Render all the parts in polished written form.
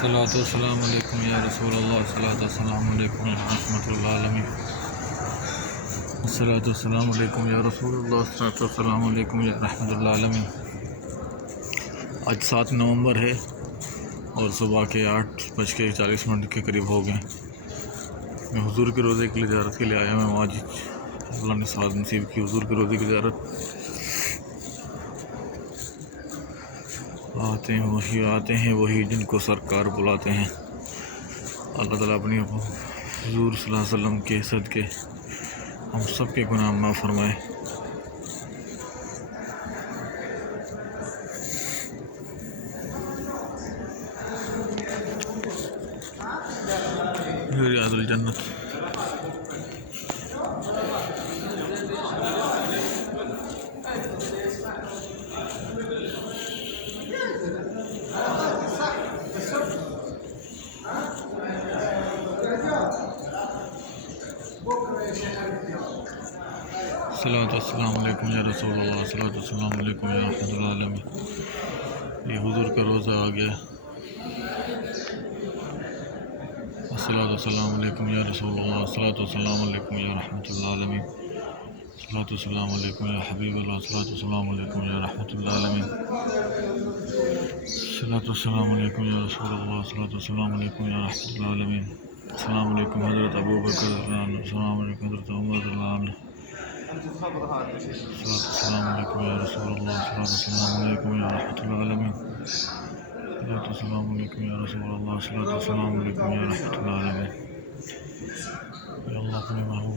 अस्सलातु वस्सलामु अलैकुम या रसूल अल्लाह, अस्सलातु वस्सलामु अलैकुम या रहमतुल्लाह आलमीन, अस्सलातु वस्सलामु अलैकुम या रसूल अल्लाह, अस्सलातु वस्सलामु अलैकुम या रहमतुल्लाह आलमीन। आज 7 नवंबर है और सुबह के 8:40 के करीब हो गए। मैं हुजूर के रोज़े के लिए ज़ियारत के लिए आया हूँ। आज अल्लाह ने साथ नसीब की हुजूर के रोज़े की ज़ियारत। आते हैं वही जिनको सरकार बुलाते हैं। अल्लाह ताला अपनी हुजूर सल्लल्लाहु अलैहि वसल्लम के सदके हम सब के गुनाह माफ़ फरमाए। रियादुल जन्नत। सलात अस्सलाम वालेकुम या रसूल अल्लाह, सलात अस्सलाम वालेकुम या रहमतुल्लाह आलमीन। ये हुजूर का रोज़ा आ गया। सलात अस्सलाम वालेकुम या रसूल अल्लाह, सलात अस्सलाम वालेकुम या रहमतुल्लाह आलमीन, सलात अस्सलाम वालेकुम या हबीब अल्लाह, सलात अस्सलाम वालेकुम या रहमतुल्लाह आलमीन, सलात अस्सलाम वालेकुम या रसूल अल्लाह, सलात अस्सलाम वालेकुम या रहमतुल्लाह आलमीन। अस्सलाम वालेकुम हज़रत अबू बकर, अस्सलाम वालेकुम हज़रत उमर, अस्सलाम वालेकुम या रसूल अल्लाह, अस्सलाम वालेकुम या रहमतुल्लाह आलमीन, अस्सलाम वालेकुम या रसूल अल्लाह, अस्सलाम वालेकुम या रहमतुल्लाह आलमीन। या अल्लाह अपने महबूब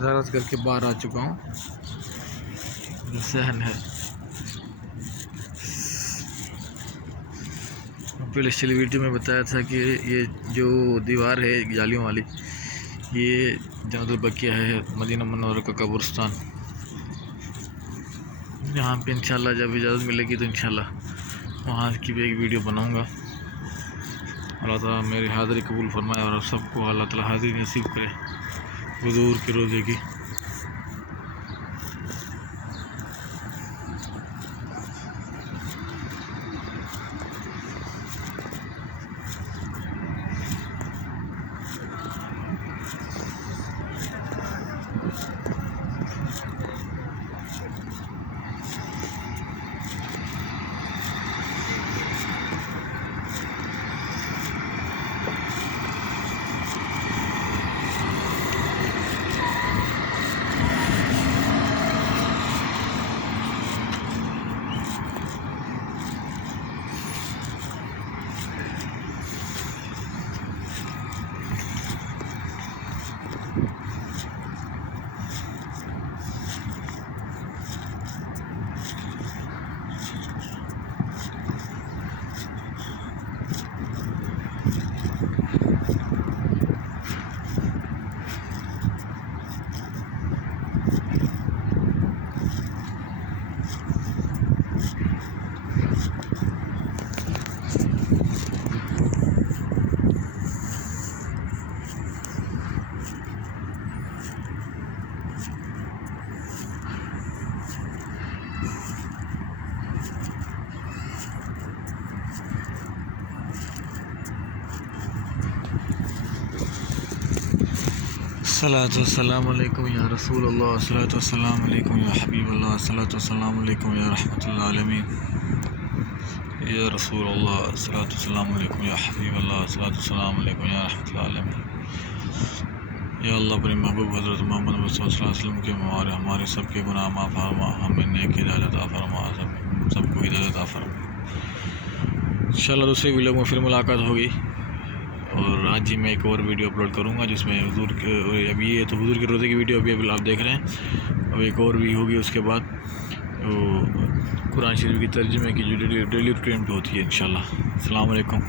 ज़ियारत करके बाहर आ चुका हूँ। जो सहन है, पिछली वीडियो में बताया था कि ये जो दीवार है जालियों वाली, ये जन्नतुल बकिया है, मदीना मुनव्वरा का कब्रिस्तान। यहाँ पे इंशाल्लाह जब इजाज़त मिलेगी तो इंशाल्लाह वहाँ की भी एक वीडियो बनाऊँगा। अल्लाह ताला मेरी हाज़िरी कबूल फरमाए और सबको अल्लाह ताला हाज़िरी नसीब करे हुजूर के रोज़े की। अस्सलातु वस्सलामु अलैकुम या रसूल अल्लाह, अस्सलातु वस्सलामु अलैकुम या हबीब अल्लाह, अस्सलातु वस्सलामु अलैकुम या रहमतुल्लाह आलमीन। या रसूल अल्लाह सल्लल्लाहु अलैहि या हबीब अल्लाह सल्लल्लाहु अलैहि या रहमतुल आलमीन। या अल्लाह अपने महबूब हज़रत मोहम्मद सल्लल्लाहु अलैहि वसल्लम के हमारे सबके गुनाह माफ़ फरमा, हमें नेक हिदायत अता फरमा, सबको हिदायत अता फरमा। इंशाअल्लाह दूसरे वीडियो में फिर मुलाकात होगी और आज ही मैं एक और वीडियो अपलोड करूँगा जिसमें हुजूर के, अभी ये तो हुजूर के रोज़े की वीडियो अभी आप देख रहे हैं, अब एक और भी होगी उसके बाद कुरान शरीफ की तर्जुमे की जो डेली रूटीन पे होती है इंशाअल्लाह। अस्सलाम वालेकुम।